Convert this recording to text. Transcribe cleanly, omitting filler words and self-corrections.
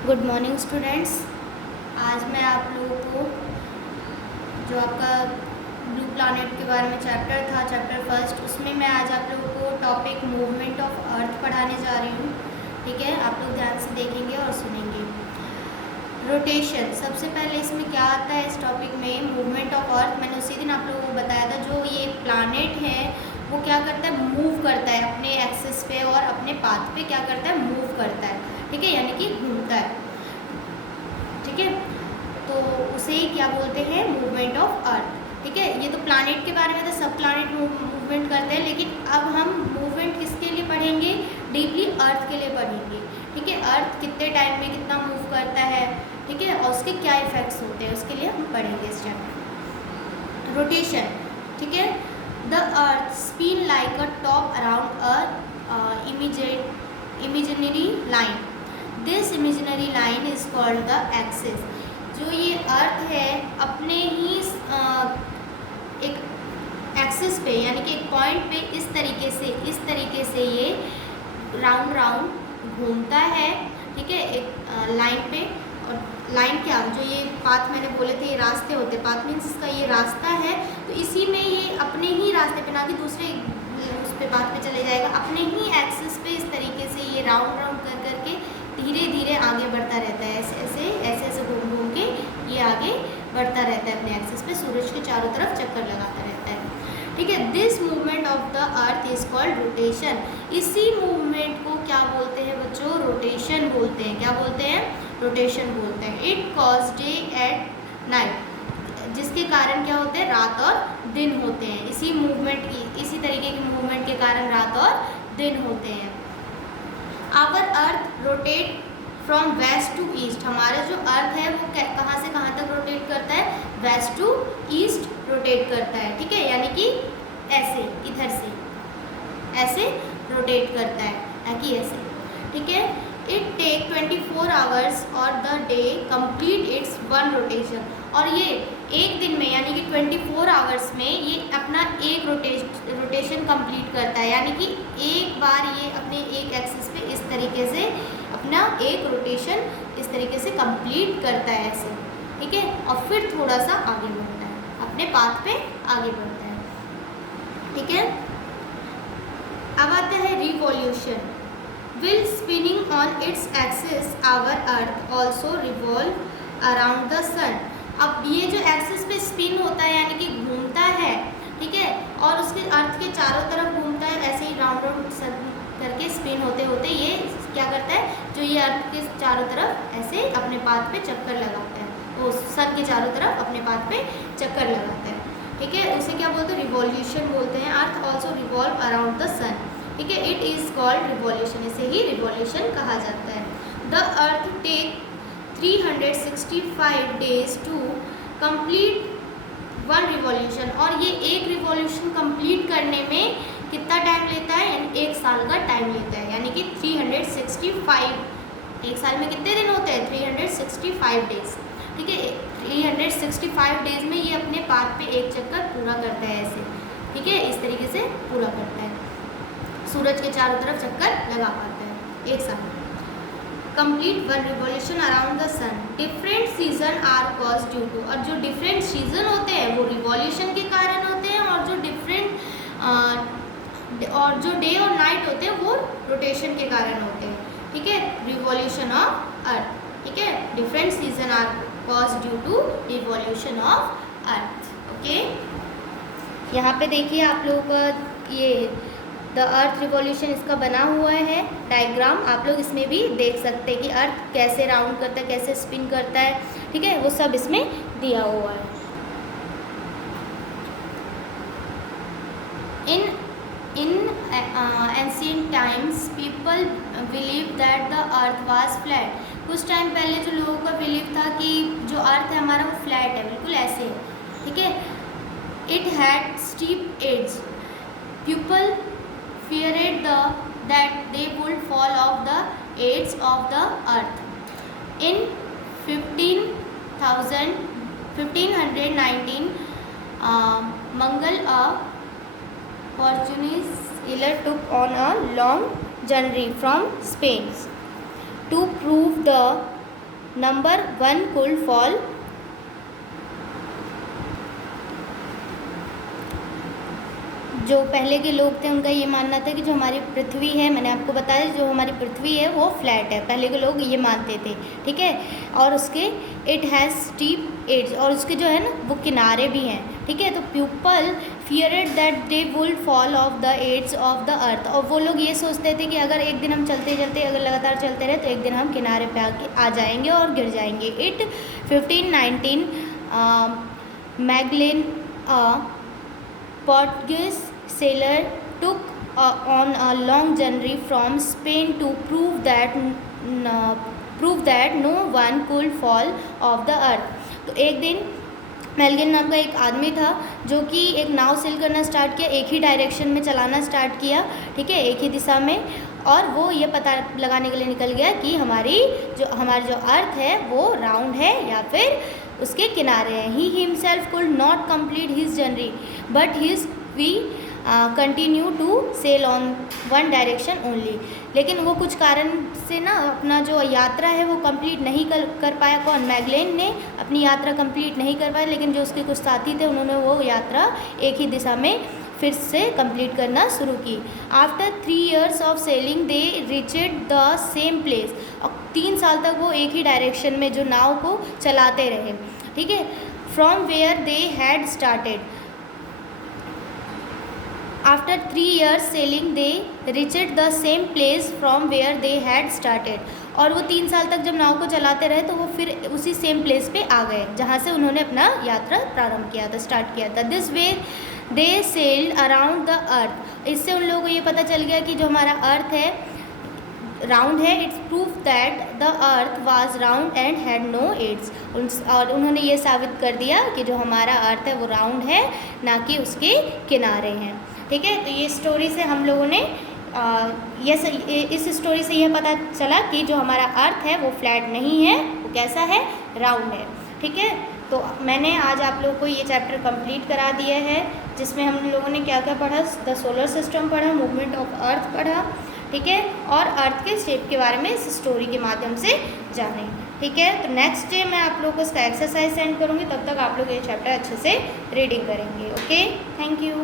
Good morning students. आज मैं आप लोगों को जो आपका ब्लू प्लैनेट के बारे में चैप्टर था, चैप्टर फर्स्ट, उसमें मैं आज आप लोगों को टॉपिक मूवमेंट ऑफ अर्थ पढ़ाने जा रही हूँ। ठीक है, आप लोग ध्यान से देखेंगे और सुनेंगे। रोटेशन, सबसे पहले इसमें क्या आता है, इस टॉपिक में मूवमेंट ऑफ अर्थ मैंने उसी दिन आप लोगों को बताया था। जो ये प्लैनेट है वो क्या करता है, मूव करता है अपने एक्सिस पे और अपने पाथ पे क्या करता है, मूव करता है। ठीक है, यानी कि घूमता है। ठीक है, तो उसे ही क्या बोलते हैं, मूवमेंट ऑफ अर्थ। ठीक है, ये तो प्लैनेट के बारे में था, सब प्लैनेट मूवमेंट करते हैं, लेकिन अब हम मूवमेंट किसके लिए पढ़ेंगे, डीपली अर्थ के लिए पढ़ेंगे। ठीक है, अर्थ कितने टाइम में कितना मूव करता है, ठीक है, और उसके क्या इफेक्ट्स होते हैं, उसके लिए हम पढ़ेंगे इस चैप्टर। रोटेशन, ठीक है, the earth spin like a top around a imaginary line. This imaginary line is called the axis. जो ये अर्थ है अपने ही एक एक्सिस पे, यानी कि एक पॉइंट पे इस तरीके से ये राउंड राउंड घूमता है। ठीक है, एक लाइन पे। और लाइन क्या, जो ये पाथ मैंने बोले थे, ये रास्ते होते, पाथ मीन्स इसका ये रास्ता है, तो इसी में ये अपने ही रास्ते पे, ना कि दूसरे उस पे पाथ पे चले जाएगा, अपने ही एक्सिस पे इस तरीके से ये राउंड राउंड कर करके धीरे धीरे आगे बढ़ता रहता है। ऐसे ऐसे घूम घूम के ये आगे बढ़ता रहता है अपने एक्सिस पे, सूरज के चारों तरफ चक्कर लगाता रहता है। ठीक है, this movement of the earth is called rotation. इसी मूवमेंट को क्या बोलते हैं बच्चों, रोटेशन बोलते हैं। क्या बोलते हैं, रोटेशन बोलते हैं। It cause day at night, जिसके कारण क्या होते हैं, रात और दिन होते हैं। इसी तरीके की मूवमेंट के कारण रात और दिन होते हैं। Our earth rotate from west to east. हमारा जो अर्थ है वो कहाँ से कहाँ तक रोटेट करता है, वेस्ट टू ईस्ट रोटेट करता है। ठीक है, यानी कि ऐसे, इधर से ऐसे रोटेट करता है, ना कि ऐसे। ठीक है, इट टेक 24 आवर्स और the day complete it's one rotation. और ये एक दिन में, यानी कि 24 आवर्स में ये अपना एक रोटेशन कंप्लीट करता है। यानी कि एक बार ये अपने एक एक्सिस पे इस तरीके से अपना एक रोटेशन इस तरीके से कंप्लीट करता है ऐसे। ठीक है, और फिर थोड़ा सा आगे बढ़ता है, अपने पाथ पे आगे बढ़ता है। ठीक है, अब आता है revolution. While spinning on its axis, our Earth also revolve around the sun. अब ये जो एक्सिस पे स्पिन होता है, यानी कि घूमता है, ठीक है, और उसके अर्थ के चारों तरफ घूमता है, ऐसे ही राउंड राउंड करके स्पिन होते होते ये क्या करता है, जो ये अर्थ के चारों तरफ ऐसे अपने पाथ पे चक्कर लगाता है, वो सन के चारों तरफ अपने पाथ पे चक्कर लगाता है। ठीक है, उसे क्या बोलते हैं, रिवॉल्यूशन बोलते हैं। अर्थ ऑल्सो रिवॉल्व अराउंड द सन। ठीक है, इट इज़ कॉल्ड रिवॉल्यूशन, इसे ही रिवॉल्यूशन कहा जाता है। The earth take 365 days to complete one revolution. और ये एक रिवॉल्यूशन कंप्लीट करने में कितना टाइम लेता है, यानी एक साल का टाइम लेता है। यानी कि 365, एक साल में कितने दिन होते हैं, 365 डेज। ठीक है, 365 डेज में ये अपने पाथ पे एक चक्कर पूरा करता है ऐसे। ठीक है, इस तरीके से पूरा करता है, सूरज के चारों तरफ चक्कर लगा पाता है एक साथ। Complete one revolution around the sun. Different season are cause due to. और जो डिफरेंट सीजन होते हैं वो रिवॉल्यूशन के कारण होते हैं, और जो डे और नाइट होते हैं वो रोटेशन के कारण होते हैं। ठीक है, रिवॉल्यूशन ऑफ अर्थ। ठीक है, different season are cause due to revolution of earth. Okay, यहाँ पे देखिए आप लोगों का ये द अर्थ रिवॉल्यूशन इसका बना हुआ है डायग्राम, आप लोग इसमें भी देख सकते हैं कि अर्थ कैसे राउंड करता है, कैसे स्पिन करता है। ठीक है, वो सब इसमें दिया हुआ है। इन ancient times people believe that the earth was flat. कुछ टाइम पहले जो लोगों का बिलीव था कि जो अर्थ है हमारा वो फ्लैट है, बिल्कुल ऐसे है। ठीक है, it had steep edges. People feared that they would fall off the edge of the earth. In 1519, Mangal, a Portuguese sailor, took on a long journey from Spain to prove the number 1 could fall। जो पहले के लोग थे उनका ये मानना था कि जो हमारी पृथ्वी है, मैंने आपको बताया जो हमारी पृथ्वी है वो फ्लैट है, पहले के लोग ये मानते थे, ठीक है। और उसके इट हैज़ स्टीप एड्स, और उसके जो है ना वो किनारे भी हैं, ठीक है। तो people feared that they would fall off the edge of the earth, और वो लोग ये सोचते थे कि अगर एक दिन हम चलते चलते अगर लगातार चलते रहे तो एक दिन हम किनारे पे आ जाएंगे और गिर जाएंगे। It 1519 Magellan Portuguese sailor took on a long journey from Spain to prove that no one could fall off the earth। तो एक दिन मेलगिन नाम का एक आदमी था जो कि एक नाव सेल करना स्टार्ट किया, एक ही डायरेक्शन में चलाना स्टार्ट किया, ठीक है, एक ही दिशा में। और वो ये पता लगाने के लिए निकल गया कि हमारी जो अर्थ है वो राउंड है या फिर उसके किनारे हैं। He himself could not complete his journey but we continue to sail on one direction only. लेकिन वो कुछ कारण से ना अपना जो यात्रा है वो कंप्लीट नहीं कर पाया। कौन? मैगलेन ने अपनी यात्रा कंप्लीट नहीं कर पाया, लेकिन जो उसके कुछ साथी थे उन्होंने वो यात्रा एक ही दिशा में फिर से कंप्लीट करना शुरू की। After 3 years of sailing they reached the same place. और 3 साल तक वो एक ही डायरेक्शन में जो नाव को चलाते रहे, ठीक है, from where they had started. After 3 years sailing they reached the same place from where they had started. और वो 3 साल तक जब नाव को चलाते रहे तो वो फिर उसी सेम प्लेस पे आ गए जहाँ से उन्होंने अपना यात्रा प्रारंभ किया था, स्टार्ट किया था। This way they sailed around the earth. इससे उन लोगों को ये पता चल गया कि जो हमारा अर्थ है राउंड है। It's proof that the earth was round and had no edges. और उन्होंने ये साबित कर दिया कि जो हमारा अर्थ है वो राउंड है, ना कि उसके किनारे हैं, ठीक है। तो ये स्टोरी से हम लोगों ने इस स्टोरी से यह पता चला कि जो हमारा अर्थ है वो फ्लैट नहीं है, वो कैसा है? राउंड है, ठीक है। तो मैंने आज आप लोगों को ये चैप्टर कंप्लीट करा दिया है, जिसमें हम लोगों ने क्या क्या पढ़ा? द सोलर सिस्टम पढ़ा, मूवमेंट ऑफ अर्थ पढ़ा, ठीक है, और अर्थ के शेप के बारे में इस स्टोरी के माध्यम से जाने, ठीक है। तो नेक्स्ट डे मैं आप लोगों को इसका एक्सरसाइज सेंड करूँगी, तब तक आप लोग ये चैप्टर अच्छे से रीडिंग करेंगे। Okay, thank you.